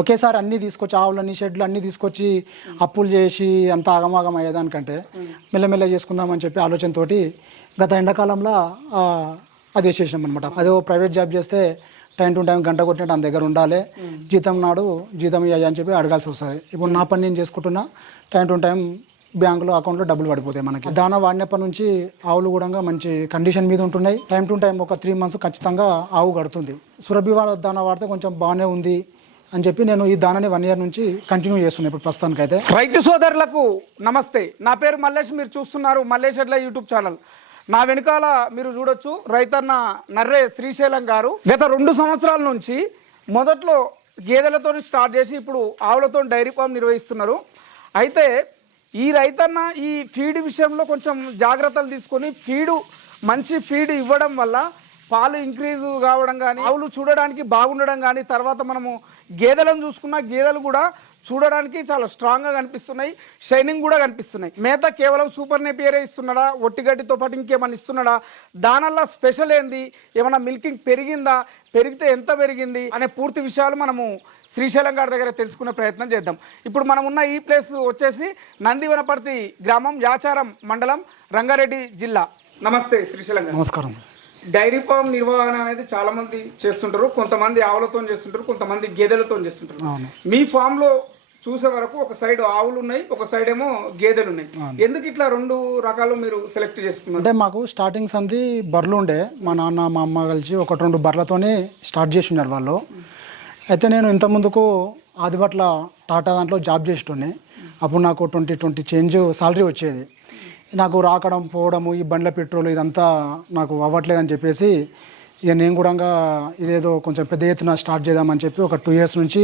ఒకేసారి అన్నీ తీసుకొచ్చి ఆవులన్నీ షెడ్లు అన్నీ తీసుకొచ్చి అప్పులు చేసి అంత ఆగమాగం అయ్యేదానికంటే మెల్లమెల్ల చేసుకుందామని చెప్పి ఆలోచనతోటి గత ఎండాకాలంలో అది వేసేసినాం అనమాట అదే ప్రైవేట్ జాబ్ చేస్తే టైం టు టైం గంట కొట్టినట్టు మన దగ్గర ఉండాలి. జీతం నాడు జీతం ఇవ్వాలి అని చెప్పి అడగాల్సి వస్తుంది. ఇప్పుడు నా పని నేను చేసుకుంటున్నా టైం టు టైం బ్యాంకులో అకౌంట్లో డబ్బులు పడిపోతాయి మనకి. దానా వాడినప్పటి నుంచి ఆవులు కూడా మంచి కండిషన్ మీద ఉంటున్నాయి. టైం టు టైం ఒక త్రీ మంత్స్ ఖచ్చితంగా ఆవు కడుతుంది. సురభి దాన దానా వాడితే కొంచెం బాగానే ఉంది. అని చెప్పి నేను ఈ దానాన్ని వన్ ఇయర్ నుంచి కంటిన్యూ చేస్తున్నాను ఇప్పుడు ప్రస్తుతానికైతే. రైతు సోదరులకు నమస్తే. నా పేరు మల్లేష్ మీరు చూస్తున్నారు మల్లేష్ ఎడ్ల యూట్యూబ్ ఛానల్. నా వెనకాల మీరు చూడొచ్చు రైతన్న నర్రే శ్రీశైలం గారు. గత రెండు సంవత్సరాల నుంచి మొదట్లో గేదెలతో స్టార్ట్ చేసి ఇప్పుడు ఆవులతో డైరీ ఫామ్ నిర్వహిస్తున్నారు. అయితే ఈ రైతన్న ఈ ఫీడ్ విషయంలో కొంచెం జాగ్రత్తలు తీసుకొని ఫీడు మంచి ఫీడ్ ఇవ్వడం వల్ల పాలు ఇంక్రీజ్ కావడం కానీ ఆవులు చూడడానికి బాగుండడం కానీ తర్వాత మనము గేదెలను చూసుకున్న గేదెలు కూడా చూడడానికి చాలా స్ట్రాంగ్గా కనిపిస్తున్నాయి. షైనింగ్ కూడా కనిపిస్తున్నాయి. మేత కేవలం సూపర్ నేపియరే ఇస్తున్నాడా? ఒట్టిగడ్డితో పాటు ఇంకేమైనా ఇస్తున్నాడా? దానల్లా స్పెషల్ ఏంది? ఏమైనా మిల్కింగ్ పెరిగిందా? పెరిగితే ఎంత పెరిగింది? అనే పూర్తి విషయాలు మనము శ్రీశైలం గారి దగ్గర తెలుసుకునే ప్రయత్నం చేద్దాం. ఇప్పుడు మనం ఉన్న ఈ ప్లేస్ వచ్చేసి నందివనపర్తి గ్రామం యాచారం మండలం రంగారెడ్డి జిల్లా. నమస్తే శ్రీశైలం నమస్కారం సార్. డైరీ ఫామ్ నిర్వహణ అనేది చాలా మంది చేస్తుంటారు కొంతమంది ఆవులతో చేస్తుంటారు కొంతమంది గేదెలతో చేస్తుంటారు. మీ ఫామ్లో చూసే వరకు ఒక సైడ్ ఆవులు ఉన్నాయి ఒక సైడ్ ఏమో గేదెలు ఉన్నాయి. ఎందుకు ఇట్లా రెండు రకాలు మీరు సెలెక్ట్ చేసుకున్నారు? అంటే మాకు స్టార్టింగ్స్ అంది బర్రెలు ఉండే మా నాన్న మా అమ్మ కలిసి ఒకటి రెండు బర్రెలతోనే స్టార్ట్ చేసి ఉన్నారు వాళ్ళు. అయితే నేను ఇంత ముందుకు ఆదిబట్ల టాటా దాంట్లో జాబ్ చేస్తుండే అప్పుడు నాకు ట్వంటీ ట్వంటీ చేంజ్ సాలరీ వచ్చేది. నాకు రాకడం పోవడము ఈ బండ్ల పెట్రోల్ ఇదంతా నాకు అవ్వట్లేదని చెప్పేసి ఇక నేను కూడా ఇదేదో కొంచెం పెద్ద ఎత్తున స్టార్ట్ చేద్దామని చెప్పి ఒక టూ ఇయర్స్ నుంచి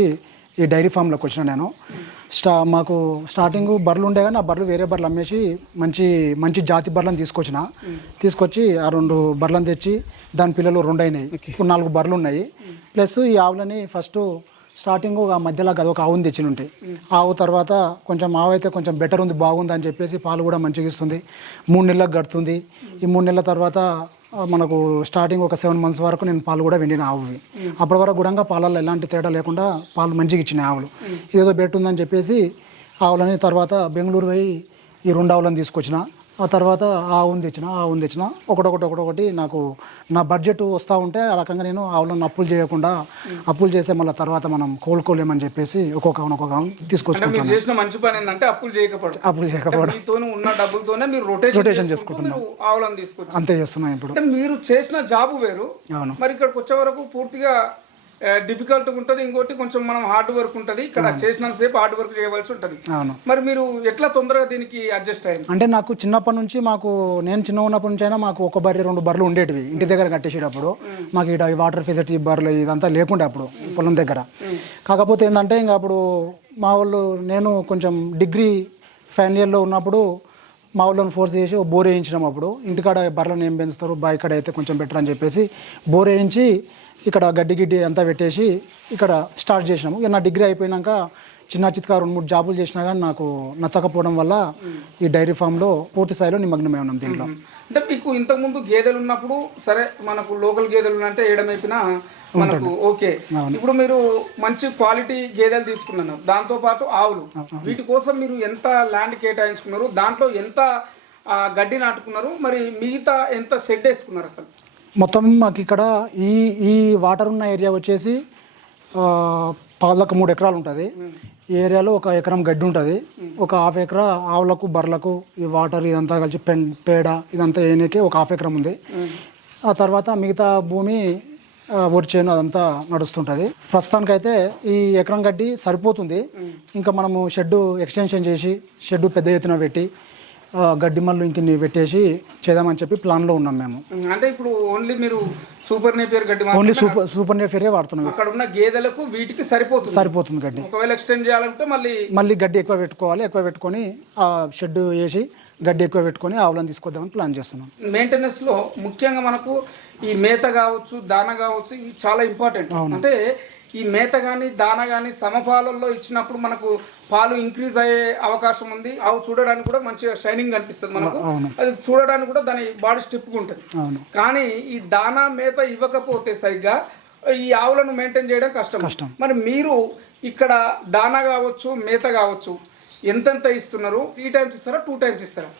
ఈ డైరీ ఫామ్లోకి వచ్చిన నేను. స్టా మాకు స్టార్టింగ్ బర్రెలు ఉండే కానీ ఆ బర్రెలు వేరే బర్రెలు అమ్మేసి మంచి మంచి జాతి బర్రెలను తీసుకొచ్చిన. తీసుకొచ్చి ఆ రెండు బర్రెలను తెచ్చి దాని పిల్లలు రెండు అయినాయి ఇప్పుడు నాలుగు బర్రెలు ఉన్నాయి. ప్లస్ ఈ ఆవులని ఫస్ట్ స్టార్టింగ్ ఒక మధ్యలో అది ఒక ఆవుని తెచ్చిన ఉంటే ఆవు తర్వాత కొంచెం ఆవు అయితే కొంచెం బెటర్ ఉంది బాగుంది అని చెప్పేసి పాలు కూడా మంచిగా ఇస్తుంది. మూడు నెలలకు గడుతుంది. ఈ మూడు నెలల తర్వాత మనకు స్టార్టింగ్ ఒక సెవెన్ మంత్స్ వరకు నేను పాలు కూడా వెండిన ఆవువి. అప్పటి వరకు కూడా పాలల్లో ఎలాంటి తేడా లేకుండా పాలు మంచిగా ఇచ్చినాయి ఆవులు. ఏదో బెట్ ఉందని చెప్పేసి ఆవులని తర్వాత బెంగళూరు పోయి ఈ రెండు ఆవులను తీసుకొచ్చిన. ఆ తర్వాత ఆ ఆవుని తెచ్చిన ఆ ఆవుని తెచ్చిన. ఒకటొకటి ఒకటొకటి నాకు నా బడ్జెట్ వస్తూ ఉంటే ఆ రకంగా నేను ఆవులను అప్పులు చేయకుండా అప్పులు చేసే మళ్ళీ తర్వాత మనం కోలుకోలేమని చెప్పేసి ఒక్కొక్క ఆవును ఒక్కొక్క ఆవును తీసుకొచ్చుకుంటాను మీరు చేసిన మంచి పని ఏంటంటే అప్పులు చేయకపోవడం. అప్పులు చేయకపోవడం. ఉన్న డబ్బులతోనే మీరు రొటేషన్ చేసుకుంటూ మీరు ఆవులను తీసుకొచ్చి అంతే చేస్తున్నాం ఇప్పుడు. మీరు చేసిన జాబ్ వేరు. అవును. మరి ఇక్కడికి వచ్చే వరకు పూర్తిగా డిఫికల్ట్ ఉంటుంది ఇంకోటి కొంచెం మనం హార్డ్ వర్క్ ఉంటుంది. ఇక్కడ చేసినంత సేపు హార్డ్ వర్క్ చేయవలసి ఉంటుంది. అవును. మరి మీరు ఎట్లా తొందరగా దీనికి అడ్జస్ట్ అయ్యింది అంటే నాకు చిన్నప్పటి నుంచి మాకు నేను చిన్న ఉన్నప్పటి నుంచి అయినా మాకు ఒక బర్రె రెండు బర్రెలు ఉండేటివి. ఇంటి దగ్గర కట్టేసేటప్పుడు మాకు ఇక్కడ ఈ వాటర్ ఫెసిలిటీ బర్రెలు ఇదంతా లేకుండే అప్పుడు పొలం దగ్గర. కాకపోతే ఏంటంటే ఇంకా అప్పుడు మా వాళ్ళు నేను కొంచెం డిగ్రీ ఫైనల్ ఇయర్లో ఉన్నప్పుడు మా వాళ్ళని ఫోర్స్ చేసి బోర్ వేయించినాం అప్పుడు. ఇంటికాడ బర్రెలను ఏం పెంచుతారు బాయ్ ఇక్కడ అయితే కొంచెం బెటర్ అని చెప్పేసి బోర్ వేయించి ఇక్కడ గడ్డి గిడ్డి అంతా పెట్టేసి ఇక్కడ స్టార్ట్ చేసినాము. ఇక నా డిగ్రీ అయిపోయినాక చిన్న చిత్కా రెండు మూడు జాబులు చేసినా కానీ నాకు నచ్చకపోవడం వల్ల ఈ డైరీ ఫామ్లో పూర్తి స్థాయిలో నిమగ్నమై ఉన్నాం దీంట్లో. అంటే మీకు ఇంతకు ముందు గేదెలు ఉన్నప్పుడు సరే మనకు లోకల్ గేదెలు అంటే ఏడమైపోయినా మనకు ఓకే. ఇప్పుడు మీరు మంచి క్వాలిటీ గేదెలు తీసుకున్నారు. దాంతో పాటు ఆవులు. వీటి కోసం మీరు ఎంత ల్యాండ్ కేటాయించుకున్నారు? దాంట్లో ఎంత గడ్డి నాటుకున్నారు? మరి మిగతా ఎంత షెడ్ వేసుకున్నారు అసలు? మొత్తం మాకు ఇక్కడ ఈ ఈ వాటర్ ఉన్న ఏరియా వచ్చేసి ఆ, పావులకు మూడు ఎకరాలు ఉంటుంది. ఈ ఏరియాలో ఒక ఎకరం గడ్డి ఉంటుంది. ఒక హాఫ్ ఎకరా ఆవులకు బర్రెలకు ఈ వాటర్ ఇదంతా కలిసి పెన్ పేడ ఇదంతా వేయనీకి ఒక హాఫ్ ఎకరం ఉంది. ఆ తర్వాత మిగతా భూమి వరి చేను అదంతా నడుస్తుంటుంది. ప్రస్తుతానికైతే ఈ ఎకరం గడ్డి సరిపోతుంది. ఇంకా మనము షెడ్ ఎక్స్టెన్షన్ చేసి షెడ్ పెద్ద ఎత్తున పెట్టి గడ్డి మళ్ళు ఇంక పెట్టేసి చేద్దామని చెప్పి ప్లాన్లో ఉన్నాం మేము. అంటే ఇప్పుడు ఓన్లీ మీరు సూపర్ నేపియర్ గడ్డి ఓన్లీ సూపర్ సూపర్ నేఫేరే వాడుతున్నాం. అక్కడ ఉన్న గేదెలకు వీటికి సరిపోతుంది. సరిపోతుంది గడ్డి. ఒకవేళ ఎక్స్టెండ్ చేయాలంటే మళ్ళీ మళ్ళీ గడ్డి ఎక్కువ పెట్టుకోవాలి ఎక్కువ పెట్టుకొని ఆ షెడ్ వేసి గడ్డి ఎక్కువ పెట్టుకొని ఆవులను తీసుకొద్దామని ప్లాన్ చేస్తున్నాం. మెయింటెనెన్స్లో ముఖ్యంగా మనకు ఈ మేత కావచ్చు దాన కావచ్చు ఇవి చాలా ఇంపార్టెంట్ అంటే ఈ మేత కానీ దాన కానీ సమపాలల్లో ఇచ్చినప్పుడు మనకు పాలు ఇంక్రీజ్ అయ్యే అవకాశం ఉంది. అవి చూడడానికి కూడా మంచిగా షైనింగ్ కనిపిస్తుంది మనకు. అవును. అది చూడడానికి కూడా దాని బాడీ స్టిప్ ఉంటుంది. అవును. కానీ ఈ దానా మేత ఇవ్వకపోతే సరిగ్గా ఈ ఆవులను మెయింటైన్ చేయడం కష్టం. కష్టం. మరి మీరు ఇక్కడ దానా కావచ్చు మేత కావచ్చు ఎంతెంత ఇస్తున్నారు? త్రీ టైమ్స్ ఇస్తారా టూ టైమ్స్ ఇస్తారా?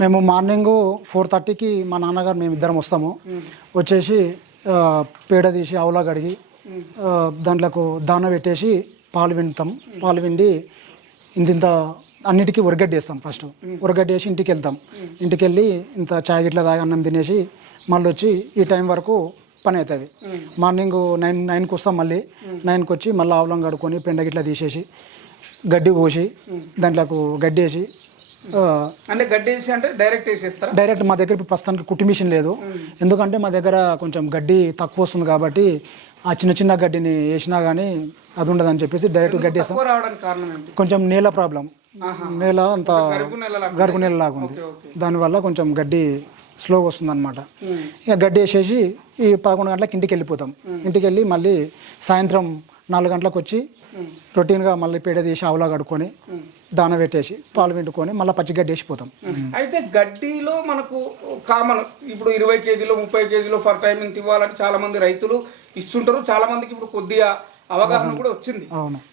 మేము మార్నింగ్ ఫోర్ థర్టీకి మా నాన్నగారు మేము ఇద్దరం వస్తాము. వచ్చేసి పేడ తీసి ఆవులా కడిగి ఆ, దాంట్లోకి దాన పెట్టేసి పాలు వింటాం. పాలు విండి ఇంతింత అన్నిటికీ ఉరగడ్డి వేస్తాం ఫస్ట్ ఉరగడ్డి వేసి ఇంటికి వెళ్తాం. ఇంటికి వెళ్ళి ఇంత చాయ్ గిట్ల తాగి అన్నం తినేసి మళ్ళీ వచ్చి ఈ టైం వరకు పని అవుతుంది మార్నింగ్ నైన్ నైన్కి వస్తాం మళ్ళీ. నైన్కి వచ్చి మళ్ళీ ఆవులం కడుక్కొని పెండ గిట్ల తీసేసి గడ్డి కోసి దాంట్లోకి గడ్డి వేసి అంటే గడ్డి వేసి అంటే డైరెక్ట్ వేసేస్తారా? డైరెక్ట్ మా దగ్గర ప్రస్తుతానికి కుట్టి మిషన్ లేదు. ఎందుకంటే మా దగ్గర కొంచెం గడ్డి తక్కువ వస్తుంది కాబట్టి ఆ చిన్న చిన్న గడ్డిని వేసినా కానీ అది ఉండదని చెప్పేసి డైరెక్ట్ గడ్డి వేస్తాం తక్కువ రావడానికి కారణం ఏంటి? కొంచెం నేల ప్రాబ్లం. నేల అంత గరుగు నేల లాగా ఉంది. దానివల్ల కొంచెం గడ్డి స్లోగా వస్తుంది అనమాట ఇక గడ్డి వేసేసి ఈ పదకొండు గంటలకు ఇంటికి వెళ్ళిపోతాం. ఇంటికి వెళ్ళి మళ్ళీ సాయంత్రం నాలుగు గంటలకు వచ్చి రొటీన్గా మళ్ళీ పేడ తీసి ఆవులా కడుక్కొని దాన పెట్టేసి పాలు వింటుకొని మళ్ళీ పచ్చి గడ్డి వేసిపోతాం అయితే గడ్డిలో మనకు కామన్ ఇప్పుడు ఇరవై కేజీలు ముప్పై కేజీలు ఫర్ టైం ఇంత ఇవ్వాలని చాలా మంది రైతులు ఇస్తుంటారు. చాలా మందికి ఇప్పుడు కొద్దిగా అవగాహన కూడా వచ్చింది.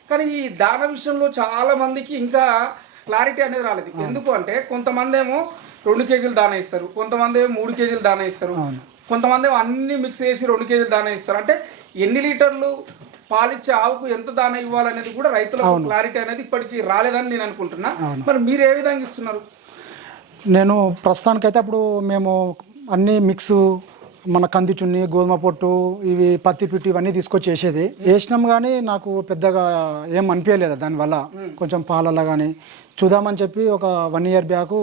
కానీ ఈ దాన విషయంలో చాలా మందికి ఇంకా క్లారిటీ అనేది రాలేదు. ఎందుకు అంటే కొంతమంది ఏమో రెండు కేజీలు దాన ఇస్తారు. కొంతమంది ఏమో మూడు కేజీలు దాన ఇస్తారు. కొంతమంది ఏమో అన్ని మిక్స్ చేసి రెండు కేజీలు దాన ఇస్తారు. అంటే ఎన్ని లీటర్లు పాలిచ్చే ఆవుకు ఎంత దాన ఇవ్వాలనేది కూడా రైతులకు క్లారిటీ అనేది ఇప్పటికీ రాలేదని నేను అనుకుంటున్నా. మరి మీరు ఏ విధంగా ఇస్తున్నారు? నేను ప్రస్తుతానికైతే అప్పుడు మేము అన్ని మిక్స్ మన కంది చున్ని గోధుమ పొట్టు ఇవి పత్తి పిట్టు ఇవన్నీ తీసుకొచ్చి వేసేది. వేసినాం కానీ నాకు పెద్దగా ఏం అనిపించలేదు దానివల్ల. కొంచెం పాలల్లో కానీ చూద్దామని చెప్పి ఒక వన్ ఇయర్ బ్యాక్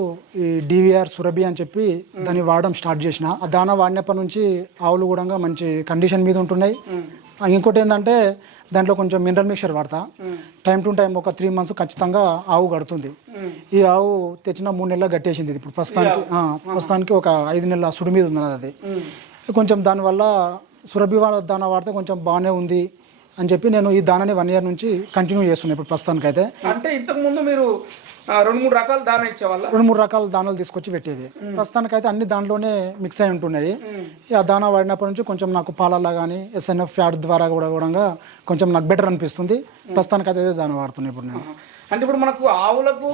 ఈ డివిఆర్ సురభి అని చెప్పి దాన్ని వాడడం స్టార్ట్ చేసిన. ఆ దాన వాడినప్పటి నుంచి ఆవులు కూడా మంచి కండిషన్ మీద ఉంటున్నాయి. ఇంకోటి ఏంటంటే దాంట్లో కొంచెం మినరల్ మిక్చర్ వాడతా. టైం టు టైం ఒక త్రీ మంత్స్ ఖచ్చితంగా ఆవు కడుతుంది ఈ ఆవు తెచ్చిన మూడు నెలలు గట్టేసింది. ఇది ఇప్పుడు ప్రస్తుతానికి ప్రస్తుతానికి ఒక ఐదు నెలల సుడి మీద ఉన్నది అది. కొంచెం దానివల్ల సురభి దాన వాడితే కొంచెం బాగానే ఉంది అని చెప్పి నేను ఈ దానాన్ని వన్ ఇయర్ నుంచి కంటిన్యూ చేస్తున్నాను ఇప్పుడు ప్రస్తుతానికి అయితే అంటే ఇంతకు ముందు మీరు రెండు మూడు రకాల దాన ఇచ్చేవాళ్ళ? రెండు మూడు రకాల దానాలు తీసుకొచ్చి పెట్టేది. ప్రస్తుతానికి అయితే అన్ని దాంట్లోనే మిక్స్ అయి ఉంటున్నాయి. ఈ ఆ దానా వాడినప్పటి నుంచి కొంచెం నాకు పాలల్లో కానీ ఎస్ఎన్ఎఫ్ ఫ్యాట్ ద్వారా కూడా కూడా కొంచెం నాకు బెటర్ అనిపిస్తుంది. ప్రస్తుతానికి అయితే దాన వాడుతున్నాను ఇప్పుడు నేను. అంటే ఇప్పుడు మనకు ఆవులకు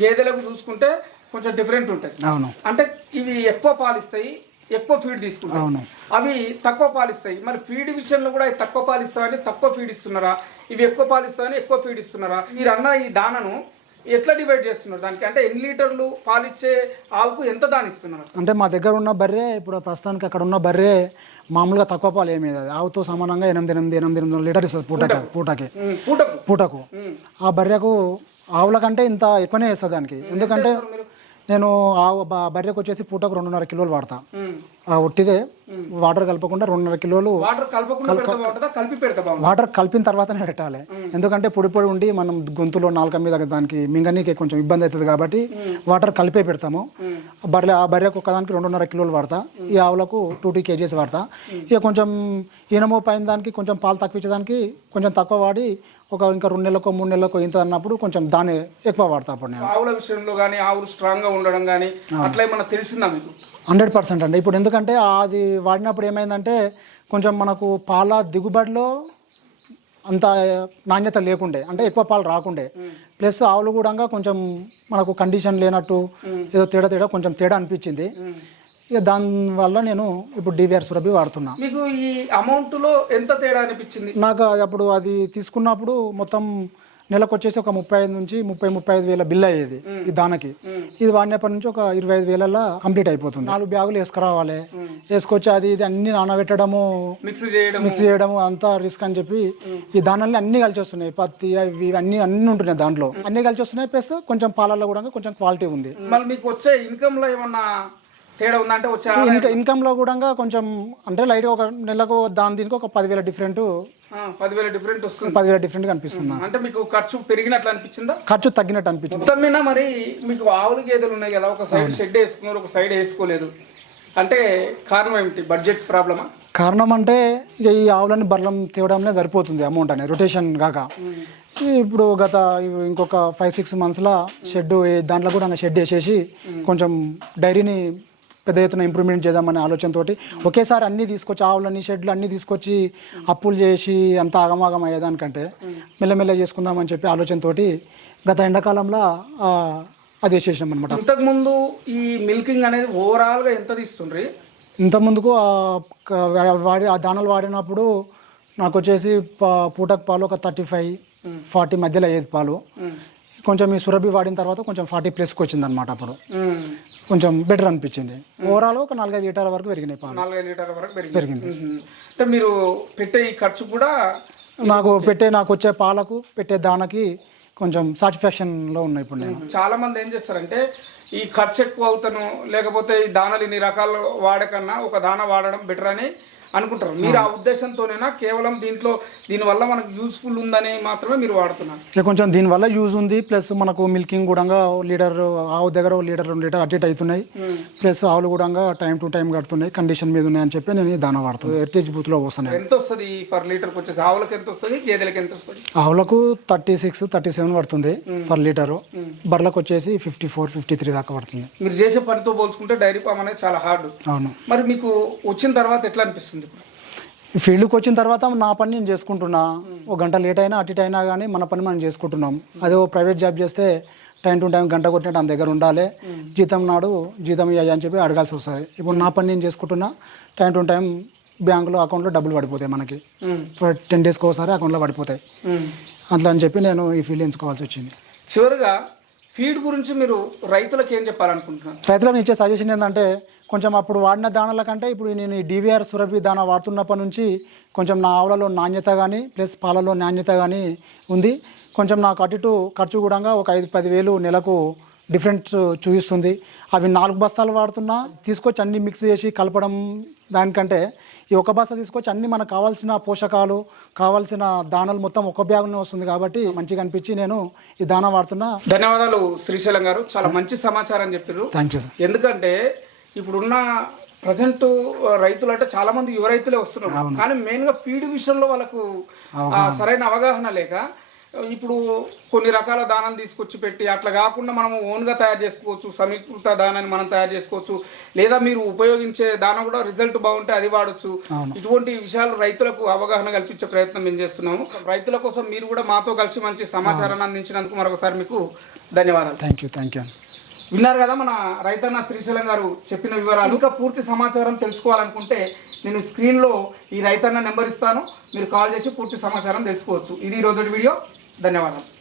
గేదెలకు చూసుకుంటే కొంచెం డిఫరెంట్ ఉంటుంది. అవును. అంటే ఇవి ఎక్కువ పాలిస్తాయి. ఎక్కువ ఫీడ్ తీసుకుంటాయి. అవును. అవి తక్కువ పాలిస్తాయి. మరి ఫీడ్ విషయంలో కూడా అవి తక్కువ పాలిస్తాయని తక్కువ ఫీడ్ ఇస్తున్నారా? ఇవి ఎక్కువ పాలిస్తాయని ఎక్కువ ఫీడ్ ఇస్తున్నారా? మీరు అన్న ఈ దానను ఎట్లా డివైడ్ చేస్తున్నారు? దానికి అంటే ఎన్ని లీటర్లు పాలిచ్చే ఆవుకు ఎంత దాని ఇస్తున్నారు? అంటే మా దగ్గర ఉన్న బర్రె ఇప్పుడు ప్రస్తుతానికి అక్కడ ఉన్న బర్రె మామూలుగా తక్కువ పాలు ఏమీ ఆవుతో సమానంగా ఎనిమిది ఎనిమిది ఎనిమిది ఎనిమిది లీటర్ ఇస్తుంది పూటకి పూటకి. పూటకు. పూటకు. ఆ బర్రెకు ఆవుల కంటే ఇంత ఎక్కువనే వేస్తుంది దానికి. ఎందుకంటే? నేను ఆ బ- బర్రెకు వచ్చేసి పూటకు రెండున్నర కిలోలు వాడతా. ఆ ఒట్టిదే వాటర్ కలపకుండా రెండున్నర కిలోలు వాటర్ కలపకుండా కలిపి పెడతా వాటర్ కలిపిన తర్వాతనే పెట్టాలి. ఎందుకంటే పొడి పొడి ఉండి మనం గొంతులో నాలుక మీద దానికి మింగనీకి కొంచెం ఇబ్బంది అవుతుంది కాబట్టి వాటర్ కలిపే పెడతాము. బర్రె ఆ బర్రెకు ఒకదానికి రెండున్నర కిలోలు వాడతా. ఈ ఆవులకు టూ టూ కేజీస్ వాడతా. ఇక కొంచెం ఈనమో పైన దానికి కొంచెం పాలు తక్కువ ఇచ్చేదానికి కొంచెం తక్కువ వాడి ఒక ఇంకా రెండు నెలలకు మూడు నెలలకు ఇంత అన్నప్పుడు కొంచెం దాన్ని ఎక్కువ వాడతా అప్పుడు నేను. ఆవుల విషయంలో కానీ ఆవులు స్ట్రాంగ్గా ఉండడం కానీ అట్లా ఏమన్నా తెలిసిందా మీకు? హండ్రెడ్ పర్సెంట్ అండి. ఇప్పుడు ఎందుకంటే అది వాడినప్పుడు ఏమైందంటే కొంచెం మనకు పాల దిగుబడిలో అంత నాణ్యత లేకుండే అంటే ఎక్కువ పాలు రాకుండే. ప్లస్ ఆవులు కూడా కొంచెం మనకు కండిషన్ లేనట్టు ఏదో తేడా తేడా కొంచెం తేడా అనిపించింది. ఇక దానివల్ల నేను ఇప్పుడు డివిఆర్ సురభి వాడుతున్నా. మీకు ఈ అమౌంట్లో ఎంత తేడా అనిపించింది? నాకు అది అప్పుడు అది తీసుకున్నప్పుడు మొత్తం నెలకు వచ్చేసి ఒక ముప్పై ఐదు నుంచి ముప్పై ముప్పై ఐదు వేల బిల్ అయ్యేది ఈ దానికి. ఇది వాడినప్పటి నుంచి ఒక ఇరవై ఐదు వేలల్లో కంప్లీట్ అయిపోతుంది. నాలుగు బ్యాగులు వేసుకురావాలి. వేసుకొచ్చి అది ఇది అన్ని నానబెట్టడము మిక్స్ చేయడం మిక్స్ చేయడము అంతా రిస్క్ అని చెప్పి ఈ దానిలో అన్ని కలిసి వస్తున్నాయి పత్తి అవి ఇవి అన్ని అన్ని ఉంటున్నాయి దాంట్లో. అన్ని కలిసి వస్తున్నాయి ప్లస్ కొంచెం పాలల్లో కూడా కొంచెం క్వాలిటీ ఉంది. మళ్ళీ మీకు వచ్చే ఇన్కమ్లో ఏమన్నా తేడా వచ్చే ఇన్కమ్లో కూడా కొంచెం అంటే లైట్ ఒక నెలకు దాని దీనికి ఒక పదివేల డిఫరెంట్ పదివేల డిఫరెంట్ వస్తుంది. పదివేల డిఫరెంట్ కనిపిస్తుంది అంటే మీకు ఖర్చు పెరిగినట్లు అనిపించిందా? ఖర్చు తగ్గినట్టు అనిపించింది. మొత్తం మీద మరి మీకు ఆవులు గేదెలు ఉన్నాయి కదా ఒక సైడ్ షెడ్ వేసుకున్నారు ఒక సైడ్ వేసుకోలేదు. అంటే కారణం ఏమిటి? బడ్జెట్ ప్రాబ్లమా? కారణం అంటే ఇక ఈ ఆవులని బర్లం తేవడంలో సరిపోతుంది అమౌంట్ అనేది రొటేషన్ కాక. ఇప్పుడు గత ఇంకొక ఫైవ్ సిక్స్ మంత్స్లో షెడ్ దాంట్లో కూడా షెడ్ వేసేసి కొంచెం డైరీని పెద్ద ఎత్తున ఇంప్రూవ్మెంట్ చేద్దామనే ఆలోచనతోటి ఒకేసారి అన్నీ తీసుకొచ్చి ఆవులని షెడ్లు అన్నీ తీసుకొచ్చి అప్పులు చేసి అంత ఆగమాగం అయ్యేదానికంటే మెల్లమెల్ల చేసుకుందామని చెప్పి ఆలోచనతోటి గత ఎండాకాలంలో అది వేసేసినాం అనమాట ఇంతకు ముందు ఈ మిల్కింగ్ అనేది ఓవరాల్గా ఎంత తీస్తుండ్రి? ఇంత ముందుకు ఆ క- వాడి ఆ దానాలు వాడినప్పుడు నాకు వచ్చేసి పా- పూటకు పాలు ఒక థర్టీ ఫైవ్ ఫార్టీ మధ్యలో అయ్యేది పాలు. కొంచెం ఈ సురభి వాడిన తర్వాత కొంచెం ఫార్టీ ప్లస్కి వచ్చింది అనమాట అప్పుడు. కొంచెం బెటర్ అనిపించింది. ఓవరాల్ ఒక నాలుగైదు లీటర్ల వరకు పెరిగినాయి పాలు. నాలుగైదు లీటర్ల వరకు పెరిగింది. అంటే మీరు పెట్టే ఈ ఖర్చు కూడా నాకు పెట్టే నాకు వచ్చే పాలకు పెట్టే దానకి కొంచెం సాటిస్ఫాక్షన్లో ఉన్నాయి ఇప్పుడు నేను. చాలా మంది ఏం చేస్తారంటే ఈ ఖర్చు ఎక్కువ అవుతాను లేకపోతే ఈ దానాలు ఇన్ని రకాలు వాడకన్నా ఒక దాన వాడడం బెటర్ అని అనుకుంటారు. మీరు ఆ ఉద్దేశంతోనేనా కేవలం దీంట్లో దీనివల్ల మనకు యూస్ఫుల్ ఉందని మాత్రమే మీరు వాడుతున్నారు? కొంచెం దీనివల్ల యూజ్ ఉంది ప్లస్ మనకు మిల్కింగ్ కూడా లీటర్ ఆవు దగ్గర లీటర్ రెండు లీటర్ అటు ఇటు అవుతున్నాయి ప్లస్ ఆవులు కూడా టైం టు టైం కడుతున్నాయి కండిషన్ మీద ఉన్నాయని చెప్పి నేను దాన వాడుతున్నాను. హెరిటేజ్ బూత్లో వస్తున్నాయి ఎంత వస్తుంది పర్ లీటర్కి వచ్చేసి? ఆవులకు ఎంత వస్తుంది గేదెలకు ఎంత వస్తుంది ఆవులకు థర్టీ సిక్స్ థర్టీ సెవెన్ పడుతుంది పర్ లీటరు బర్లకు వచ్చేసి ఫిఫ్టీ ఫోర్ ఫిఫ్టీ త్రీ దాకా పడుతుంది. మీరు చేసే పనితో పోల్చుకుంటే డైరీ ఫామ్ అనేది చాలా హార్డ్ అవును. మరి మీకు వచ్చిన తర్వాత ఎట్లా అనిపిస్తుంది? ఇప్పుడు ఈ ఫీల్డ్కి వచ్చిన తర్వాత నా పని నేను చేసుకుంటున్నా. ఒక గంట లేట్ అయినా అటు ఇటు అయినా కానీ మన పని మనం చేసుకుంటున్నాం. అదే ఓ ప్రైవేట్ జాబ్ చేస్తే టైం టు టైం గంట కొట్టినట్టు మన దగ్గర ఉండాలి. జీతం నాడు జీతం ఇవ్వాలి అని చెప్పి అడగాల్సి వస్తుంది. ఇప్పుడు నా పని నేను చేసుకుంటున్నా టైం టు టైం బ్యాంకులో అకౌంట్లో డబ్బులు పడిపోతాయి మనకి. టెన్ డేస్కి ఒకసారి అకౌంట్లో పడిపోతాయి. అట్లా అని చెప్పి నేను ఈ ఫీల్డ్ ఎంచుకోవాల్సి వచ్చింది. చివరిగా ఫీడ్ గురించి మీరు రైతులకు ఏం చెప్పాలనుకుంటున్నారు? రైతులకు ఇచ్చే సజెషన్ ఏంటంటే కొంచెం అప్పుడు వాడిన దానాల కంటే ఇప్పుడు నేను ఈ డివిఆర్ సురభి దానా వాడుతున్నప్పటి నుంచి కొంచెం నా ఆవులలో నాణ్యత కానీ ప్లస్ పాలలో నాణ్యత కానీ ఉంది. కొంచెం నాకు అటు ఇటు ఖర్చు కూడా ఒక ఐదు పదివేలు నెలకు డిఫరెంట్ చూపిస్తుంది. అవి నాలుగు బస్తాలు వాడుతున్నా తీసుకొచ్చి అన్ని మిక్స్ చేసి కలపడం దానికంటే ఈ ఒక బస్తా తీసుకొచ్చి అన్ని మనకు కావాల్సిన పోషకాలు కావాల్సిన దానాలు మొత్తం ఒక బ్యాగ్లోనే వస్తుంది కాబట్టి మంచిగా అనిపించి నేను ఈ దానా వాడుతున్నా. ధన్యవాదాలు శ్రీశైలం గారు. చాలా మంచి సమాచారం చెప్పారు థ్యాంక్ యూ ఎందుకంటే ఇప్పుడున్న ప్రజెంట్ రైతులు అంటే చాలా మంది యువ రైతులే వస్తున్నారు కానీ మెయిన్గా ఫీడ్ విషయంలో వాళ్ళకు సరైన అవగాహన లేక ఇప్పుడు కొన్ని రకాల దానాలు తీసుకొచ్చి పెట్టి అట్లా కాకుండా మనం ఓన్గా తయారు చేసుకోవచ్చు సమీకృత దానాన్ని మనం తయారు చేసుకోవచ్చు లేదా మీరు ఉపయోగించే దాన కూడా రిజల్ట్ బాగుంటే అది వాడొచ్చు. ఇటువంటి విషయాలు రైతులకు అవగాహన కల్పించే ప్రయత్నం మేము చేస్తున్నాము. రైతుల కోసం మీరు కూడా మాతో కలిసి మంచి సమాచారాన్ని అందించినందుకు మరొకసారి మీకు ధన్యవాదాలు. థ్యాంక్ యూ థ్యాంక్ యూ విన్నారు కదా మన రైతన్న శ్రీశైలం గారు చెప్పిన వివరాలు. ఇంకా పూర్తి సమాచారం తెలుసుకోవాలనుకుంటే నేను స్క్రీన్లో ఈ రైతన్న నెంబర్ ఇస్తాను. మీరు కాల్ చేసి పూర్తి సమాచారం తెలుసుకోవచ్చు. ఇది ఈ రోజు వీడియో. ధన్యవాదాలు.